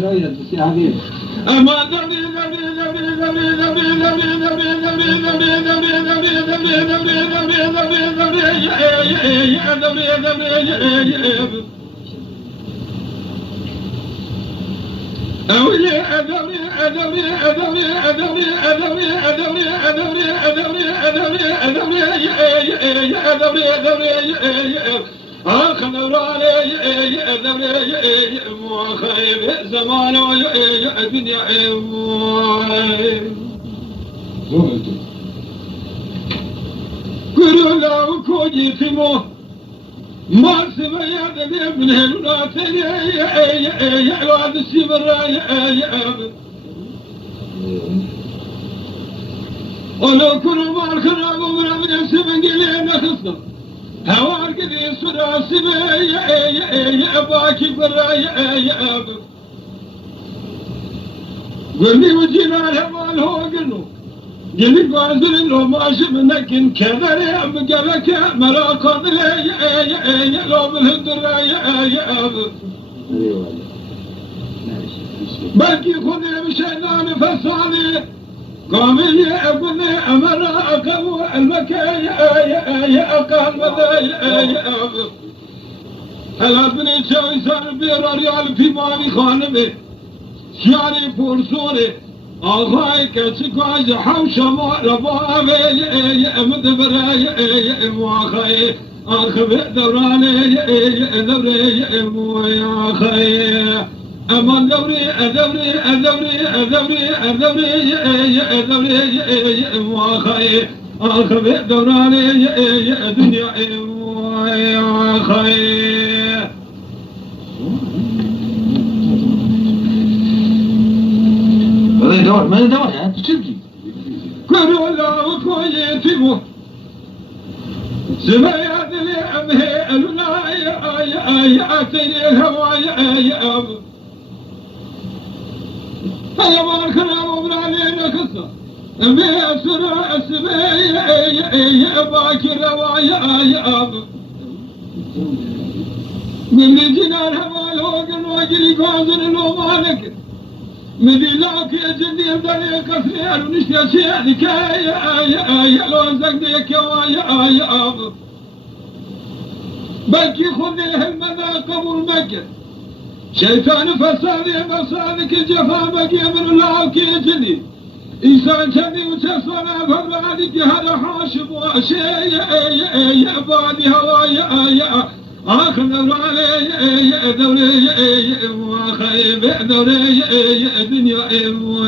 شرايط بس يا حبيبي أما دوري دوري دوري دوري دوري دوري دوري دوري دوري دوري دوري دوري دوري دوري دوري يا دوري دوري أولي أدوري أدوري أدوري أدوري أدوري أدوري أدوري أدوري أدوري أدوري يا أدوري أدوري آخر رالي أدوري مخيب زمان الدنيا كل لو كوجي تمو ما سمع يدني من هالناتين يا الواد السبر يا ولو كل ما الكرام من يسمع قليل نخصه هواك ذي سرا سبع يا باكي برا يا قلني وجينا الهوال هو قلنو قلني قادر انه ما شفنك كذا يا بقلك مرا قادر يا لو بالهدر يا بلكي خذي مشينا نفساني قامل يا ابني امر اقوى المكان يا اقام يا هلا ابني شوي صار بير ريال في مالي خانمه شاري فرسوني اغاي كتكواج حوش ما ربابي يا مدبر يا مواخي اخذ دوراني يا دوري يا اخي أما الدوري الدوري الدوري الدوري الدوري الدوري واخي آخر دوراني يا دنيا يا أخي ما ندور يعني تشبكي كل ولا وكوي تبو سمعت لي أمهي ألونا يا أتيني الهوى يا هيا بارك الله وبراني قصة أمي أسرع أسمي يا باكر يا من جنان هوال هوقن واجري قادر لو مالك من ذاك يا جدي بدني قصري ونشتي شيئك يا لو زقديك يا بلكي خذي المذاق والمكر شيطان فسادي مصادك جفا بقي من الله كيجني إنسان كذي وتصنع فرادك هذا حاشب وشيء يا بادي هوايا آخر علي يا دوري وخيب دوري دنيا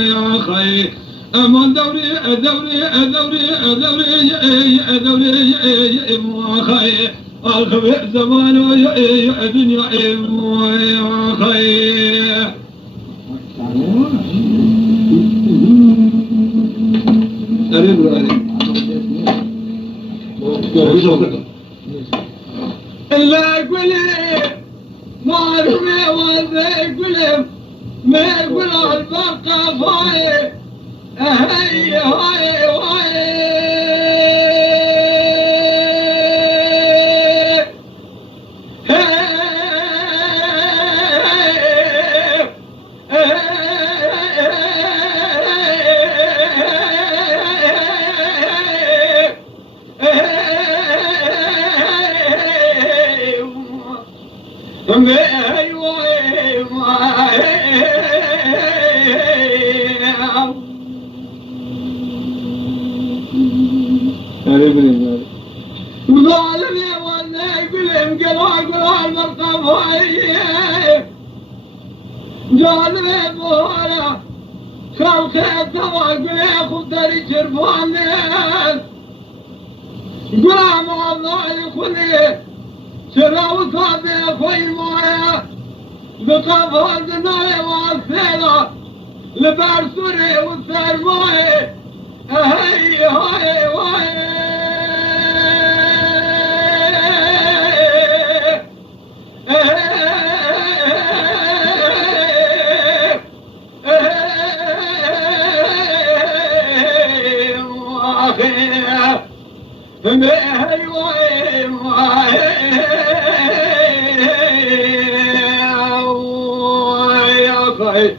يا خي أما دوري دوري دوري دوري دوري وخي آخر زمان يا دنيا يا خير لا يقول ما رمي ولا يقول ما يقول البقى فاي هاي هاي لبارسوري والسرموي هاي هاي هاي يا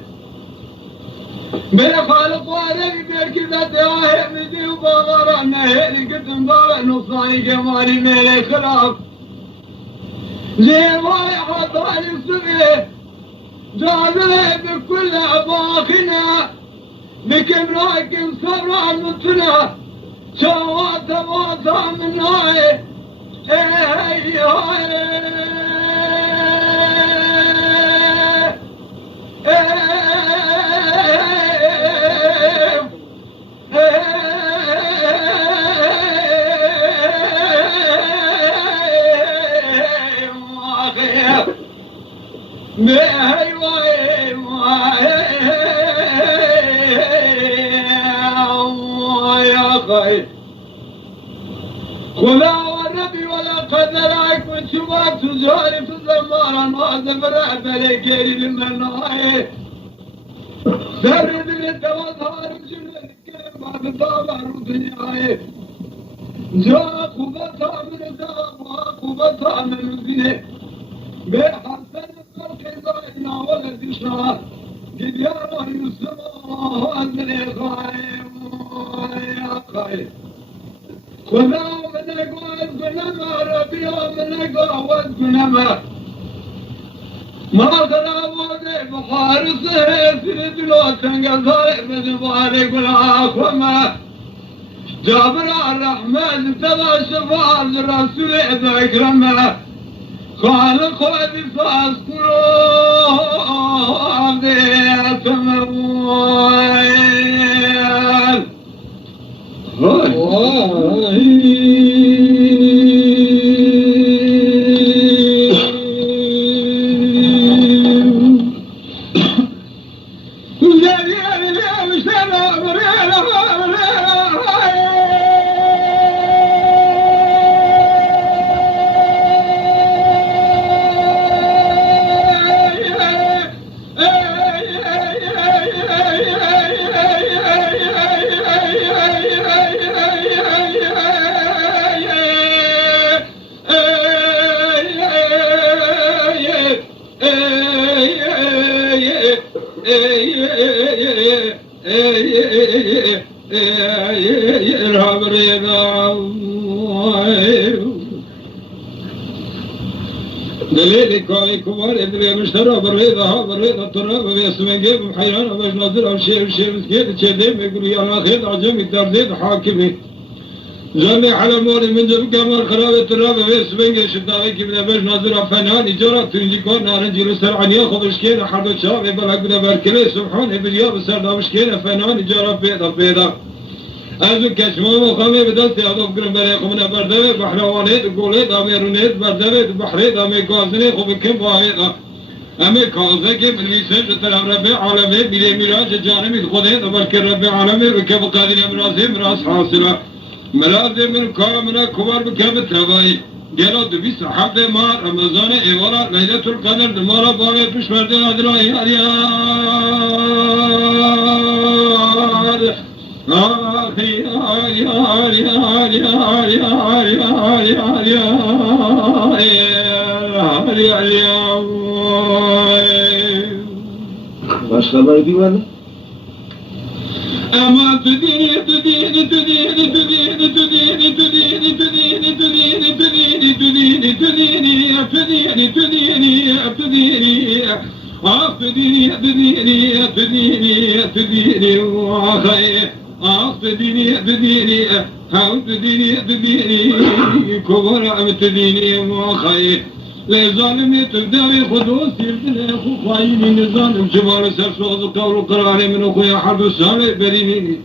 من خالق وارد كذا دعاء مدي وبغر النهي قدم دار نصاني كمالي ملي خلاف زي ما يحضر السبيل جعله بكل أباقنا بكبراك صرع متنا شوات موتا من هاي خلا والنبي ولا قدرك وشباب تزاري في الزمان ما زفر بلكيري لمناي زرد للتوازار وشنك ما بطالع ودنياي جا قبطا من الزمان قبطا من الزني بحسن الخلق زاينا ولد الشهر قد يرى يسمى أنني خايم يا خايم خذا من أقوى الزنما ربيع من أقوى الزنما ما خلا وضع بحارسه سرد لو تنقصر بزبارك والعاقمة جابر الرحمن تبع شفاعة الرسول إذا أكرمه خالق ودفاس قرآن دليل كوي كبار إدري مشترى بالريضة بالريضة التراب بيسمين جيب محيران وباش ناظر أو شيء مسكين تشديم يقول يا أخي عجم الترديد حاكمي جميع على موري من جب كمال خراب التراب بيسمين جيب شداوي كبدا باش ناظر فنان جرى تنجيكون نارنجي رسل عن ياخذ مشكينة حرب شاب بلق بدا باركلي سبحان بالياب سردا مشكينة فنان جرى بيضا از کشمام خامی بدست یادم کنم برای خمنا بردوه بحروانید گولید آمیرونید بردوه بحرید آمی کازنی خوب کم باید امی کازه که بنویسه جتر رب عالمی بیلی میراج جانبی خودید بلکه رب عالمی بکه بقادر امرازی امراز حاصله ملازم من کامنا کبار بکه بتوایی گلا دوی صحب ما رمضان ایوالا لیلت القدر دمارا باوی پشمرده ادرایی آریار آخي آري آري آري آري آري آري آري آري آري باش خبر دي ولا؟ أما تديني تديني تديني تديني تديني تديني تديني تديني تديني تديني تديني تديني تديني تديني أخذني أخذني أخذني أخذني وأخي أخذني أخذني أخذني أخذني كبر أمتديني وأخي لا ظالم يتبدأ خدوس يبدأ أخو خايني نظام جبار سرسوز قول قراري من أخويا حرب الصالح بريني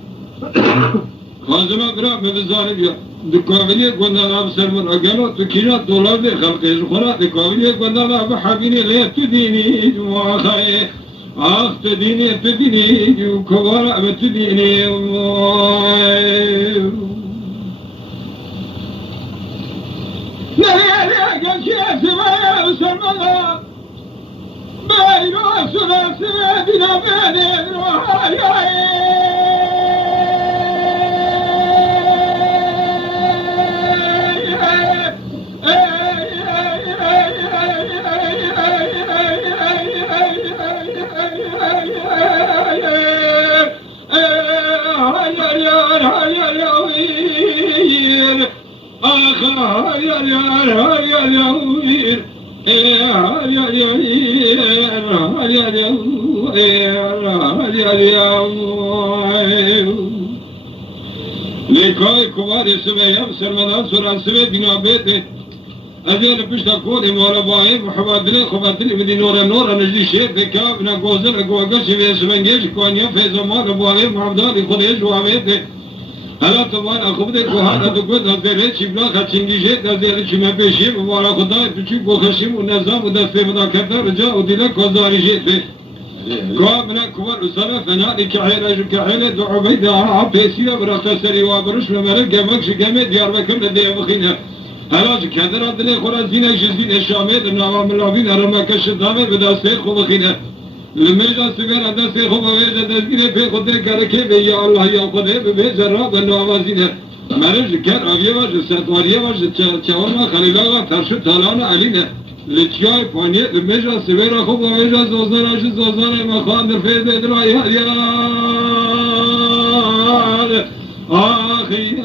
خازم أقرأ من الظالم يا دكابيني كنا نام سرمن أجمع تكينا دولار ده خلقه الخرا دكابيني كنا نام بحبيني لا تديني وأخي آخ تديني تديني كبار أمتديني لا قال شيء سما وسما بين وسنا سيدنا بين روحي لكي كبار سبيا سرمدان سوران سبيا دينا بيته أزيل بشتا كودي مولا باي محبادلي خباتلي بدي نورا نجدي شير ذكا بنا قوزل أقوى شبيا سبنجيش كوانيا فيزا مالا باي محبدالي خديش وعبيته هلا طبعا أخبرك وهذا تقول هذا شبلا خشيني جد هذا شيء ما بيشيم ولا خداي تشوف بخشيم ونظام ودستة بدا كذا رجاء وديلك كذاري جد قامنا كبار وصلا فنا لكحيلة كحيلة دعوبيدا عبيسيا برا سري وابرش لمرق جمكش جمع ديار بكم لدي مخينة هلا كذا ردنا خرازينا جزين الشامل النوام اللعبين هرما كشدامه بدا سير خبخينة لمجد سبيل هذا سير خبخينة دزينة في قدر كاركي بيا الله يا قدر ببزرا بنوازينه مرج كان أبيواج ستواريواج تشاورما خليلاغا ترشد تلانا علينا لتشاي فاني لمجد سبيل خبخينة زوزنا مخان در فيز دراي يا آخي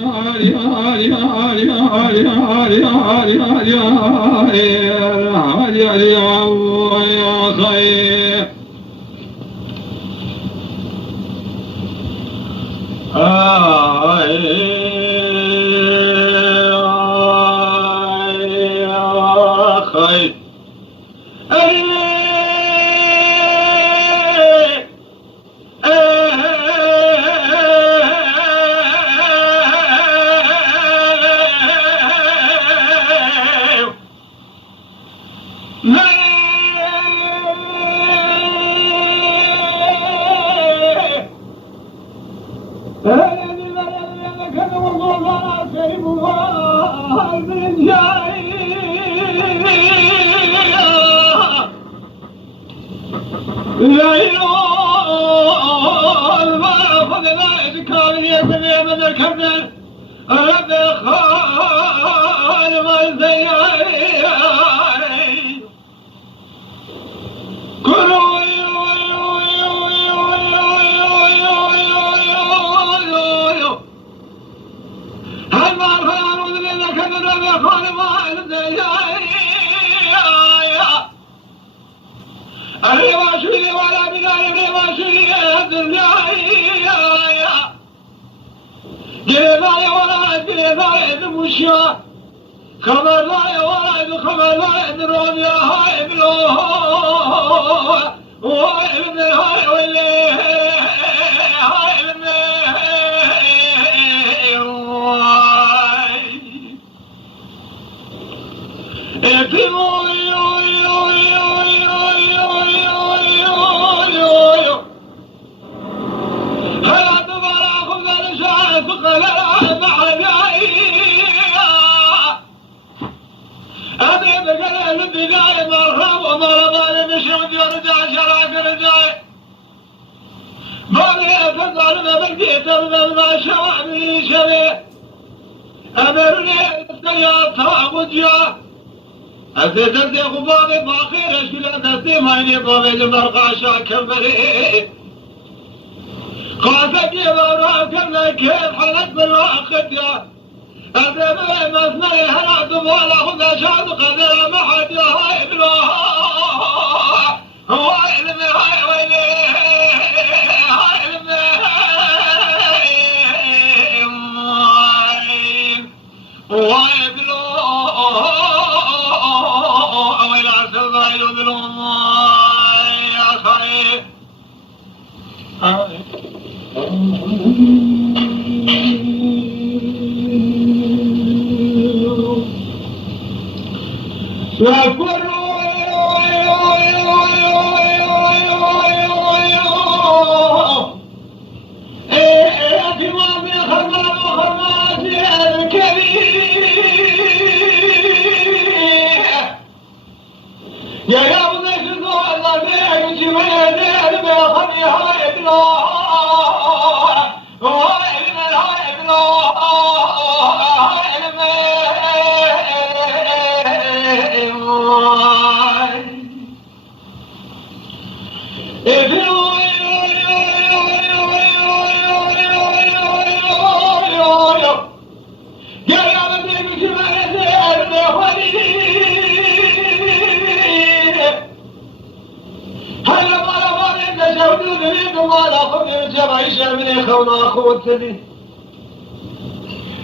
شمني خونا خوتني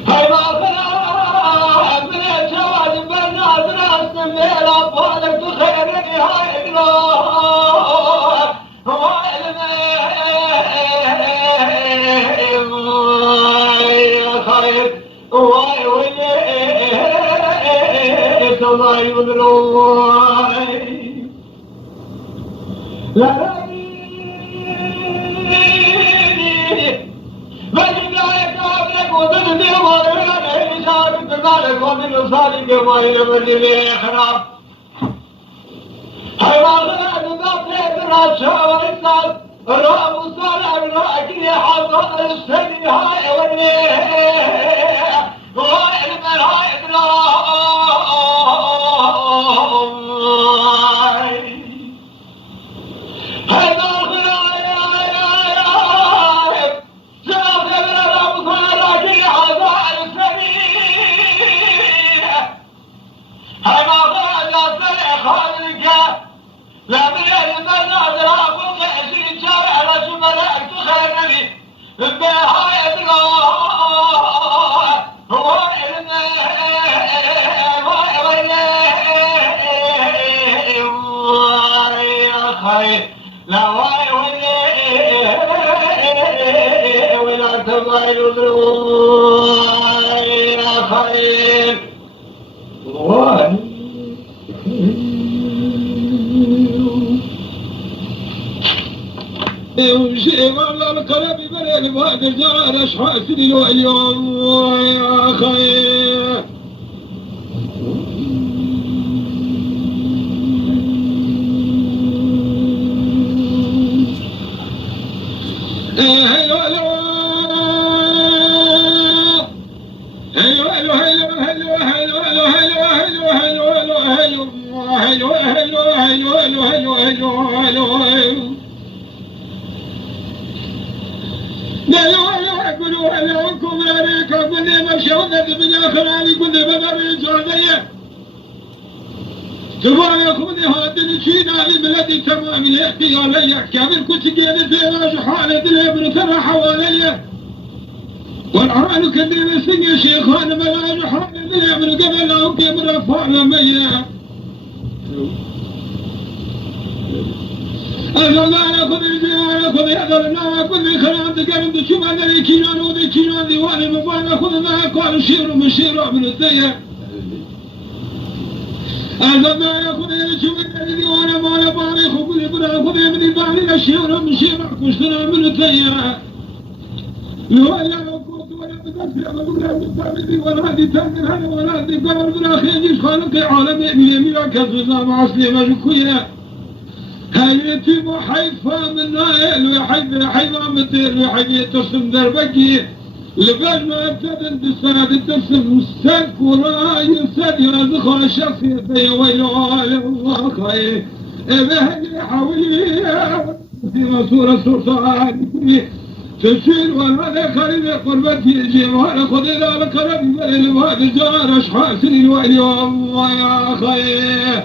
هاي ما خلاص من الجواد بالناس من أبوالك تخيرني هاي إقرار هاي الماء خير واي ويلي الله يمنعي لا ومن صالح ما يلمني الإخراج حيوانات ذات الرشاوى الإنسان الراب صالح الراكي حضر السني هاي والنيه هاي المرهاي هذا لا بلاد المنازل أقول عشرين شارع رجل ملائك تخيرني بهاي الله هو خير لا واي ولا تبعي يا خير واي يمشي والله القلب بريل بعد الجار اشحاس اليوم يا خير تبغى ياخذ هذا الشيء على بلدي تمام يحكي علي يحكي عن كنت جينا زي راجع حالة الابن ترى حوالي والعران كبير السن يا شيخ انا ملاجع حالة الابن قبل لا كبر فعلا ميا أنا لا ياخذ الجيران ياخذ هذا لا ياخذ خلان تقرب تشوف هذا الكيلان وذي كيلان ديواني مبان ياخذ ما قال شير ومشير من الدية هذا ما ياخذ يشوف الذي وانا ما له باري خذ يبرا خذ من الباري الشير ومشير كشنا من الدية لو لا كنت ولا بدرس ولا بدرس ولا هذه تاني هذا ولا هذه قبل بالأخير يجي خالق العالم يميل كذا مع سليم جكوية هايتي محيفة من نايل وحيفة مثل وحيفة يتصم دربكي لباش ما ابتدن بالسنة تتصم السك وراي السد يرزخها الشخصية ويلو الله خير بهدي حولي في مصورة سلطان تشير وهذا خريب قربتي يجي وهذا خذ إلى الكرم بل وهذا الجار أشحاس الويل والله يا خير